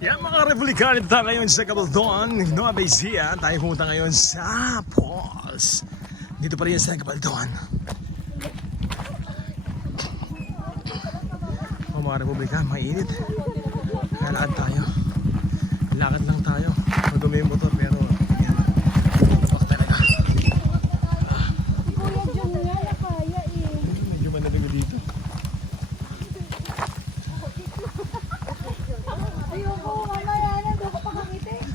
Yan mga Republikano, tayo ngayon sa Gabaldon, Nueva Ecija. Tayo pumunta ngayon sa Falls. Dito pa rin sa Gabaldon. O mga Republikano, mainit. Lalakad tayo. Lakad lang tayo. Madumi yung motor pero yan. Fuck talaga. Kuya John nga nakaya eh. Medyo managay dito. Ayoko, mamaya na. Doon ko pagkakita eh.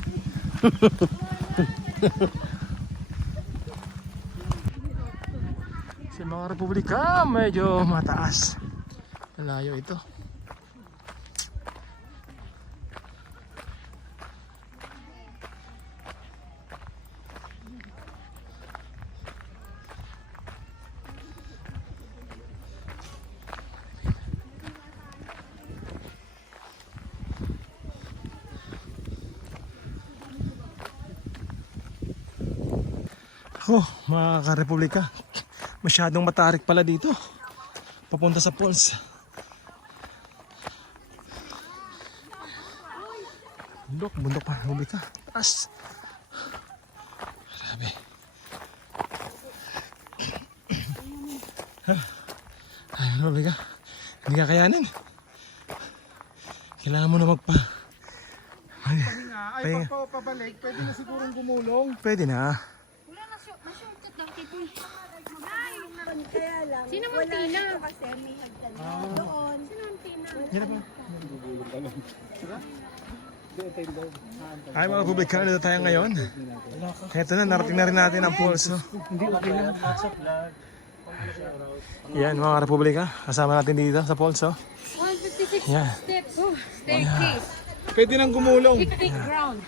Sa mga Republika, medyo mataas. Malayo ito. Oh, mga ka-Republika, masyadong matarik pala dito. Papunta sa falls. Bundok pa, Republika. Taas. Grabe. Ay, Republika. Hindi ka kayanin. Kailangan mo na Ay, pabalik, pwede na sigurong gumulong. Pwede na. Wala na shortcut daw kito. Kaya lang. Sino wala Martina? dito kasi may hagdan doon. Sino ang Tina? Ay mga Republikano, dito tayo ngayon. Ito na, narating na rin natin ang falls. Oh. Yan mga Republika, kasama natin dito sa falls. Oh. 156 Yan. steps. Oh, staircase. Pwede nang gumulong. Picnic ground.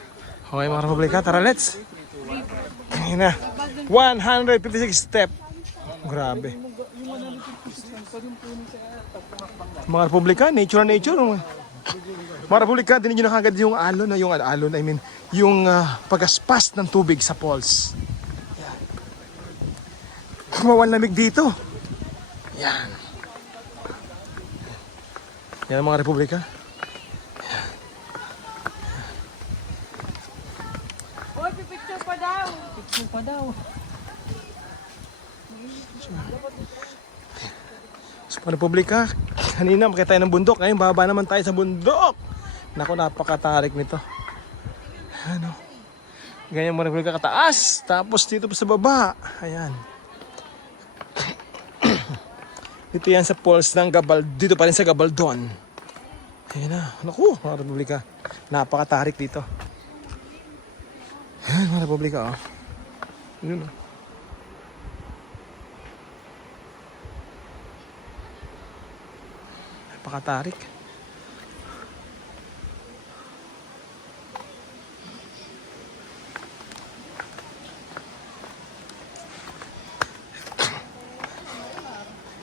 Okay mga Republika, tara let's. Ayun na, 156 step. Grabe. Mga Republika, nature na nature. Mga Republika, din nyo na kagad yung alon, I mean, yung pagaspas ng tubig sa falls. Yan. Kumawal lamig dito. Yan. Yan mga Republika. Hoy, pipicture pa daw. Picture pa daw. Sa Republika, kanina makita tayo ng bundok. Ngayon, bababa naman tayo sa bundok. Naku, napakatarik nito. Ano? Ganyan mo Republika kataas. Tapos dito pa sa baba. Ayan. Dito yan sa falls ng dito pa rin sa Gabaldon. Ayan na. Naku, mga Republika. Napakatarik dito. Ayan, mga Republika, oh. Yun, oh. Napakatarik.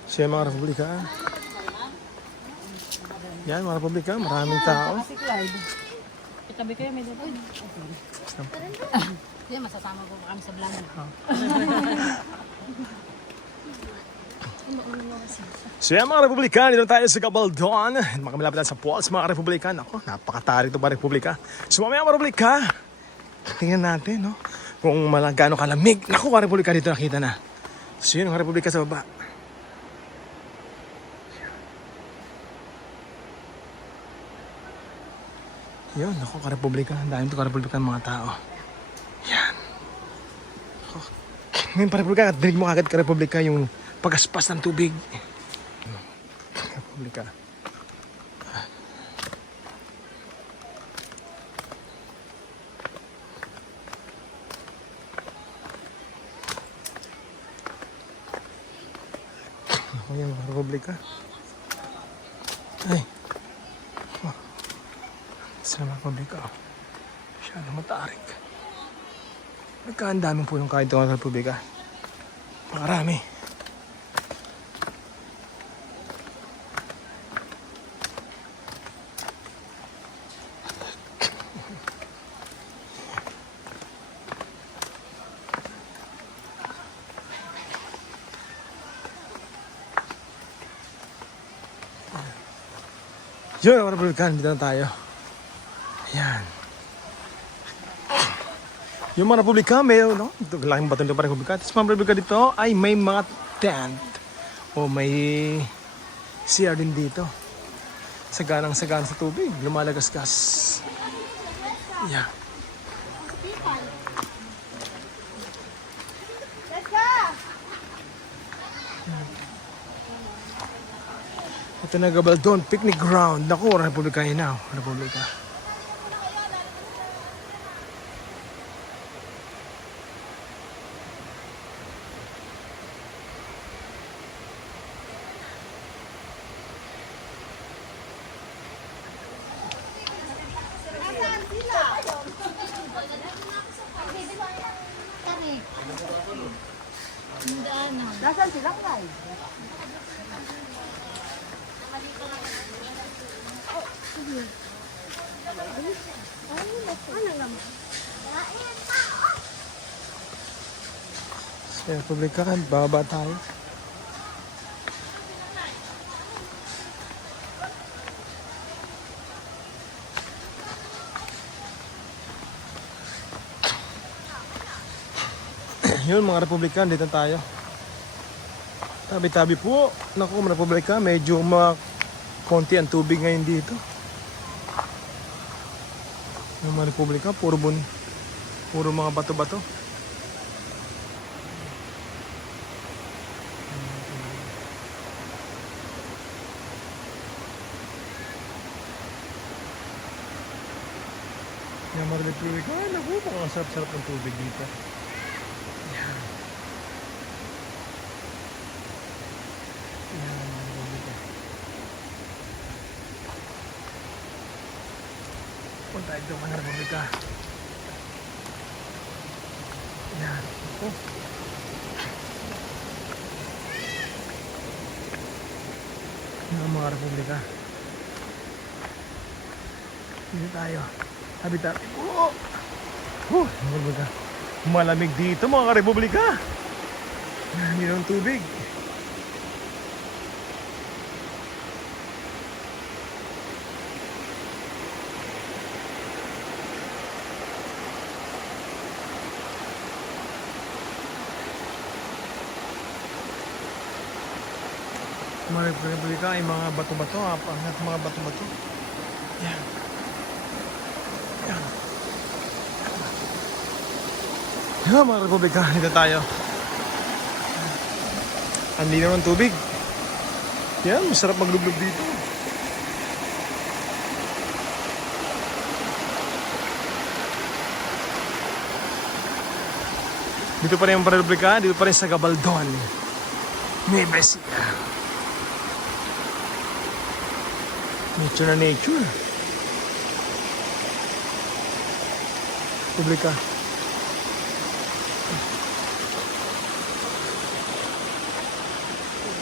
Siya mga Republika. Yan mga Republika, maraming tao. Si Clyde. Itabi kayo, may dapat. Hindi, masasama ko pa kami sa vlog. So yan mga Republikan, dito tayo sa Gabaldon. Makamilapit sa falls mga Republikan. Ako, napakatarik ito mga Republika. So mamaya mga Republika, tingnan natin, no? Kung gano'ng kalamig. Naku mga Republika, dito nakita na. So yun mga Republika sa baba. Yun, ako ka-Republika. Ang dami ito ka-Republika ng mga tao. Yan. Ako. Ngayon pa-Republika, dinig mo agad ka-Republika yung pagaspas ng tubig. Republika. Ako yung Republika. Ay. Sa Republika. Siya na matarik. Ang daming punong kahit ito ng Republika. Makarami. Yun, mga Republikan, dito na tayo. Yan. Yung mga Republika, may, no? Ito, laking bato nito pa Republika. Tapos mga Republika dito ay may mga tent. O may CR din dito. Saganang sa tubig. Lumalagasgas. Yan. Ito na Gabaldon Picnic Ground. Naku, Republika yun na. Republika. Nasaan sila, guys? Sa Republika, baba tayo. Yun mga Republikan, dito tayo. Tabi-tabi po. Naku mga Republika, medyo konti ang tubig ngayon dito. Yung mga Republika, puro mga bato-bato. Yung mga Republika, naku, mga sarap-sarap ng tubig dito. Yan. Yan, mga Republika. Punta ito mga Republika. Yan. Oh. Yan mga Republika. Dito tayo. Habitat. Oh! Mga Republika. Malamig dito mga Republika. Hindi ng tubig. Mga Republika ay mga bato-bato. Pangat mga bato-bato. Yan. Yan. Yan mga Republika. Dito tayo. Ang linaw ng tubig. Yan. Masarap maglublog dito. Dito pa rin yung Republika. Dito pa rin sa Gabaldon. Nueva Ecija. Nature na nature. Republika.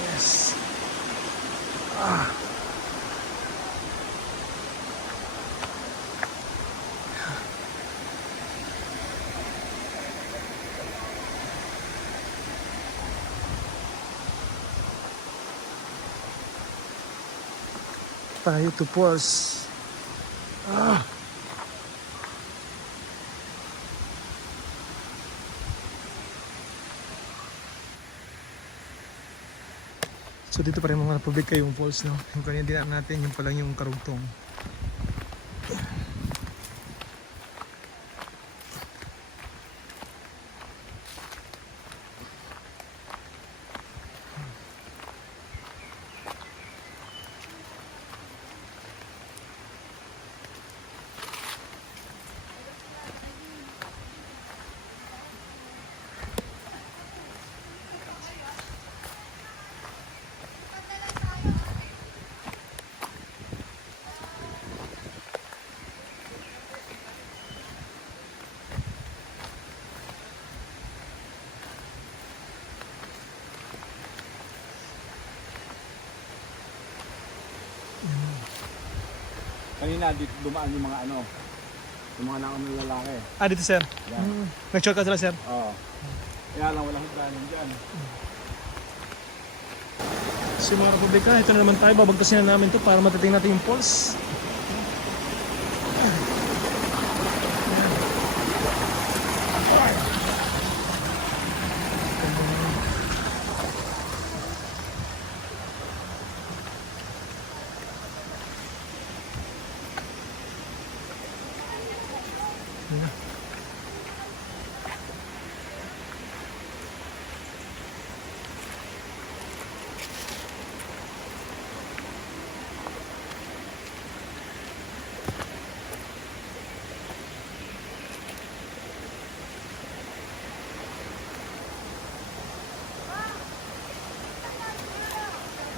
Yes. Tayo to pause. So dito pa rin mga Republika yung falls, no? Yung kanina dinaan natin, yung palang yung karugtong. Kanina dito dumaan yung mga yung mga nakamang lalaki. Dito sir. Yan. Nag-shortcut sila sir. Oo. Kaya lang walang hagdanan dyan. So mga Republika, ito na naman tayo. Babagtasin na namin to para matating natin yung falls.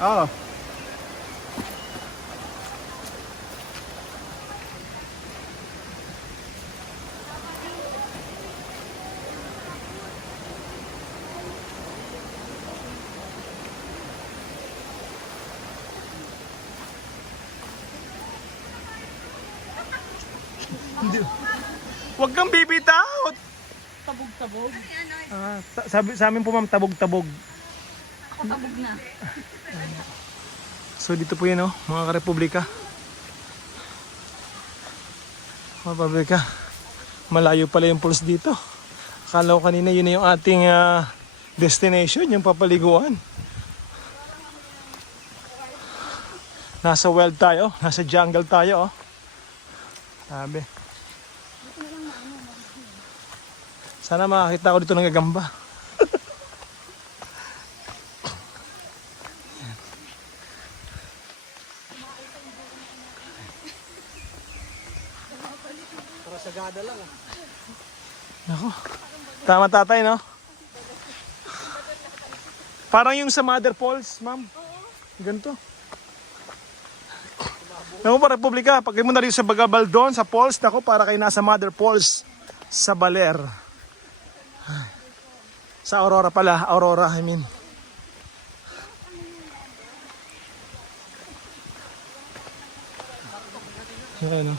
Oo. Huwag kang bibitaw! Tabog-tabog. Sabi sa amin po ma'am, tabog-tabog. Ako tabog na. So dito po yan mga karepublika. Mga pabrika. Malayo pala yung pulse dito. Akala ko kanina yun na yung ating destination, yung papaliguan. Nasa wild tayo, nasa jungle tayo. Sabi. Sana makakita ko dito ng gagamba. Para sagada lang. Nako. Tama tatay, no? Parang yung sa Mother Falls, ma'am. Ganito. Naku pa, Republika, pag mo na rin sa Bagabaldon, sa Falls, nako, para kayo nasa Mother Falls sa Baler. Sa Aurora pala, Aurora, I mean. Ayan,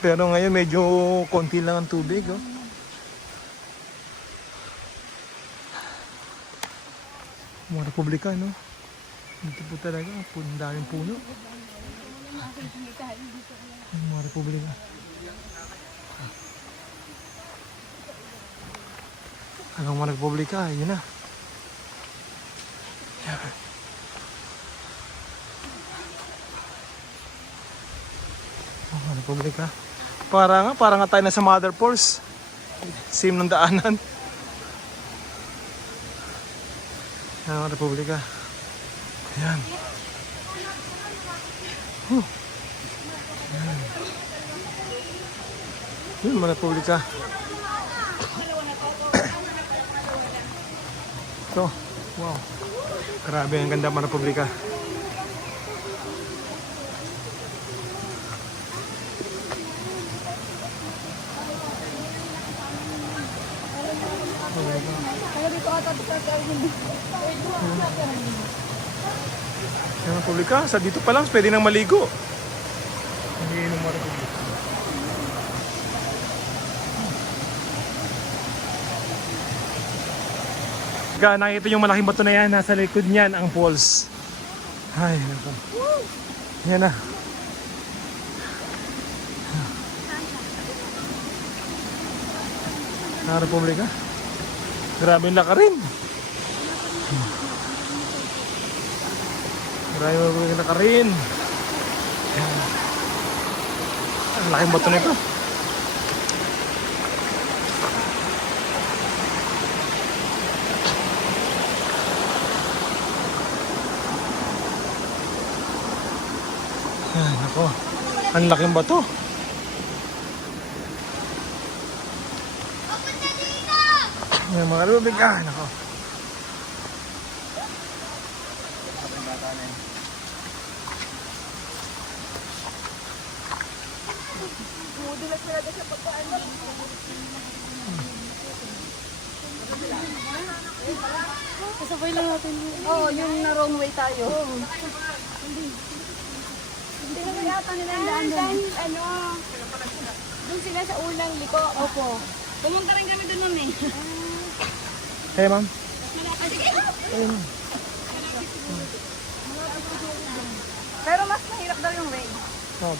pero ngayon medyo konti lang ang tubig, oh. Mga Republika, no? Dito po talaga, ang daming puno. Mga Republika. Hanggang mga Republika, yun na. Mga Republika. Para nga tayo na sa Mother Falls. Same ng daanan. Yan mga Republika. Yan. Yan. Yan mga Republika. Ito. Wow. Grabe, ang ganda mga Republika. Yan ang Republika, sa dito pa lang pwede nang maligo. Hindi inom mga Republika. Nakita yung malaking bato na yan, nasa likod niyan ang falls. Ay, nako. Yan na. Na Republika. Grabe yung lakarin. Grabe yung lakarin. Ang laking bato na ito. Ay, nako. Ang laking bato. Yan mga Rubik. Ay, nako. Kasabay lang natin yun. Oo, yung na wrong way tayo. Hindi naman yata nila yung daan doon. Ano, doon sila sa unang liko. Opo. Pumunta rin kami doon nun eh. Hey, ma'am. Sige. Pero mas mahirap daw yung way. Oh.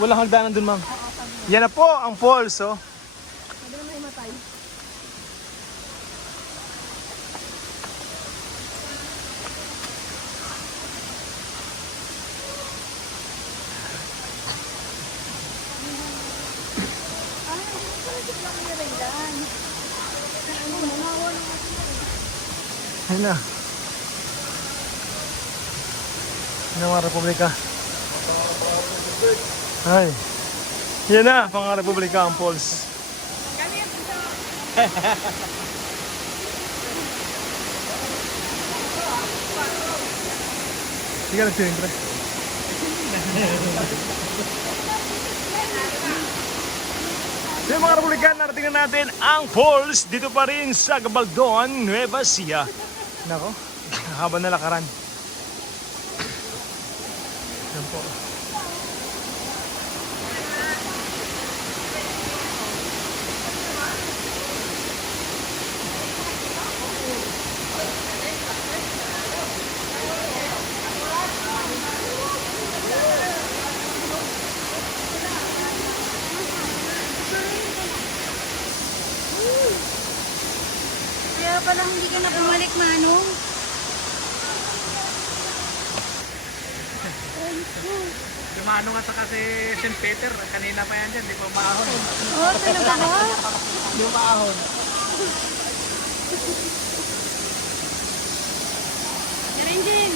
Walang hagdanan dun, ma'am. Yan na po ang falls, oh. Pwede naman imatay. Ayun na. Yan ang mga Republika. Ay. Yan na, mga Republika ang falls. Hindi ka nag-swimming pre. So mga Republican, narating na natin ang falls dito pa rin sa Gabaldon, Nueva Ecija. Nako, haba na lakaran. Yan po. Kaya pala hindi ka na bumalik, Manong. Dumano nga sa kasi St. Peter, kanina pa yan dyan, di pa maahon. Oh, talaga ba? Di pa maahon. Karenjin,